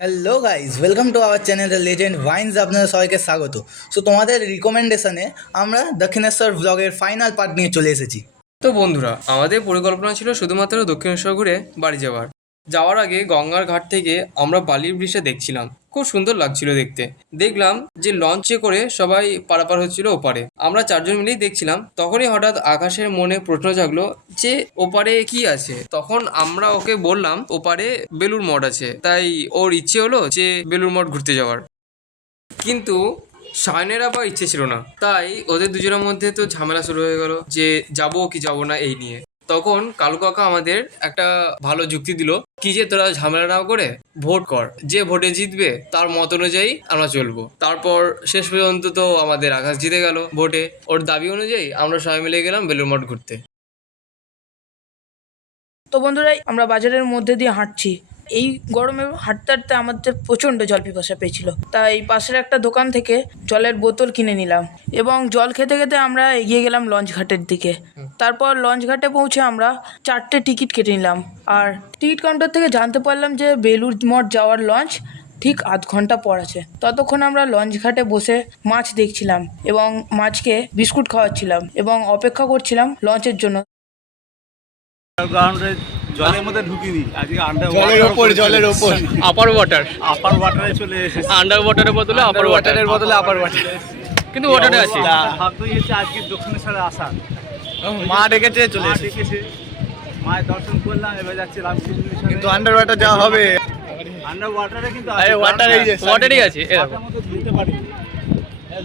Hello guys welcome to our channel the legend vines আপনাদের সবাইকে স্বাগত। সো তোমাদের রিকমেন্ডেশনে আমরা দক্ষিণেশ্বর ব্লগের ফাইনাল পার্ট নিয়ে চলে এসেছি। তো বন্ধুরা, আমাদের পরিকল্পনা ছিল শুধুমাত্র দক্ষিণেশ্বর ঘুরে বাড়ি যাওয়ার। যাওয়ার আগে গঙ্গার ঘাট থেকে আমরা বালির ব্রিজটা দেখছিলাম। খুব সুন্দর লাগছিল দেখতে। দেখলাম যে লঞ্চে করে সবাই পারাপার হচ্ছিল ওপারে। আমরা চারজন মিলেই দেখছিলাম। তখনই হঠাৎ আকাশের মনে প্রশ্ন জাগলো যে, ওপারে কি আছে? তখন আমরা ওকে বললাম, ওপারে বেলুর মঠ আছে। তাই ওর ইচ্ছে হলো যে বেলুর মঠ ঘুরতে যাওয়ার। কিন্তু সায়নের আবার ইচ্ছে ছিল না। তাই ওদের দুজনের মধ্যে তো ঝামেলা শুরু হয়ে গেল যে, যাব কি যাব না এই নিয়ে? তখন কালু কাকা আমাদের একটা ভালো যুক্তি দিল কি যে তোরা ঝামেলা না করে ভোট কর। যে ভোটে জিতবে তার মত অনুযায়ী আমরা চলবো। তারপর শেষ পর্যন্ত তো আমাদের আকাশ জিতে গেল ভোটে। ওর দাবি অনুযায়ী আমরা সবাই মিলে গেলাম বেলুর মঠ ঘুরতে। তো বন্ধুরা আমরা বাজারের মধ্যে দিয়ে হাঁটছি। এই গরমে হাঁটতে হাঁটতে আমাদের প্রচণ্ড জল পিপাসা পেয়েছিল। তাই পাশের একটা দোকান থেকে জলের বোতল কিনে নিলাম এবং জল খেতে খেতে আমরা এগিয়ে গেলাম লঞ্চ ঘাটের দিকে। তারপর লঞ্চ ঘাটে পৌঁছে আমরা চারটে টিকিট কেটে নিলাম। আর টিকিট কাউন্টার থেকে জানতে পারলাম যে বেলুর মঠ যাওয়ার লঞ্চ ঠিক আধ ঘণ্টা পর আছে। ততক্ষণ আমরা লঞ্চ ঘাটে বসে মাছ দেখছিলাম এবং মাছকে বিস্কুট খাওয়াচ্ছিলাম এবং অপেক্ষা করছিলাম লঞ্চের জন্য। জলের মধ্যে ঢুকিনি। আজকে আন্ডার জলের ওপর, জলের ওপর। আপার ওয়াটার আপার ওয়াটারে চলে এসেছি। আন্ডার ওয়াটারের বদলে আপার ওয়াটারের বদলে আপার ওয়াটার কিন্তু ওয়াটারে আছে। ভাগ্যই হচ্ছে আজকে দক্ষিণেশ্বরে আসা মা ডেকেছে চলে মা মায়ের দর্শন করলাম এবার যাচ্ছি রামকৃষ্ণ কিন্তু আন্ডার ওয়াটার যাওয়া হবে। আন্ডার ওয়াটারে কিন্তু আরে water এই যে ওয়াটারই আছে এ দেখো। ওয়াটার মধ্যে ঢুকতে পারি।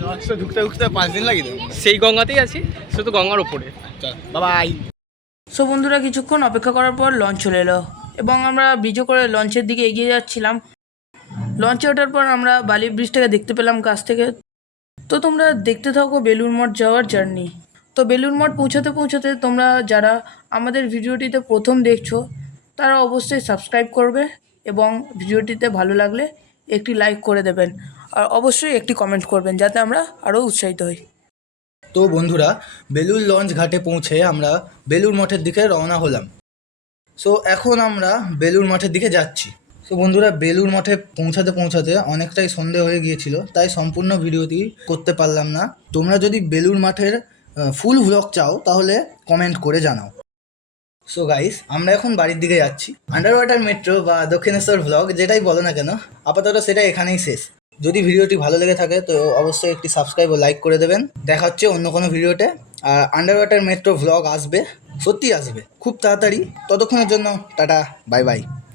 লঞ্চটা ঢুকতে ঢুকতে পাঁচ দিন লাগে তো সেই গঙ্গাতেই আছি শুধু গঙ্গার বাবাই সো বন্ধুরা কিছুক্ষণ অপেক্ষা করার পর লঞ্চ চলে এলো। এবং আমরা ব্রিজে করে লঞ্চের দিকে এগিয়ে যাচ্ছিলাম। লঞ্চে ওঠার পর আমরা বালি ব্রিজটাকে দেখতে পেলাম কাছ থেকে। তো তোমরা দেখতে থাকো বেলুর মঠ যাওয়ার জার্নি তো বেলুর মঠ পৌঁছাতে পৌঁছাতে তোমরা যারা আমাদের ভিডিওটিতে প্রথম দেখছ, তারা অবশ্যই সাবস্ক্রাইব করবে এবং ভিডিওটিতে ভালো লাগলে একটি লাইক করে দেবেন। আর অবশ্যই একটি কমেন্ট করবেন যাতে আমরা আরও উৎসাহিত হই। তো বন্ধুরা বেলুর লঞ্চ ঘাটে পৌঁছে আমরা বেলুর মঠের দিকে রওনা হলাম। সো এখন আমরা বেলুর মঠের দিকে যাচ্ছি। তো বন্ধুরা বেলুর মঠে পৌঁছাতে পৌঁছাতে অনেকটাই সন্ধে হয়ে গিয়েছিল, তাই সম্পূর্ণ ভিডিওটি করতে পারলাম না। তোমরা যদি বেলুর মাঠের ফুল ভ্লগ চাও, তাহলে কমেন্ট করে জানাও। সো গাইস আমরা এখন বাড়ির দিকে যাচ্ছি। আন্ডার ওয়াটার মেট্রো বা দক্ষিণেশ্বর ভ্লগ যেটাই বলো না কেন, আপাতত সেটা এখানেই শেষ। যদি ভিডিওটি ভালো লেগে থাকে, তো অবশ্যই একটি সাবস্ক্রাইব ও লাইক করে দেবেন। দেখা হচ্ছে অন্য কোনো ভিডিওতে। আর আন্ডার ওয়াটার মেট্রো ভ্লগ আসবে সত্যি আসবে। খুব তাড়াতাড়ি। ততক্ষণের জন্য, টাটা বাই বাই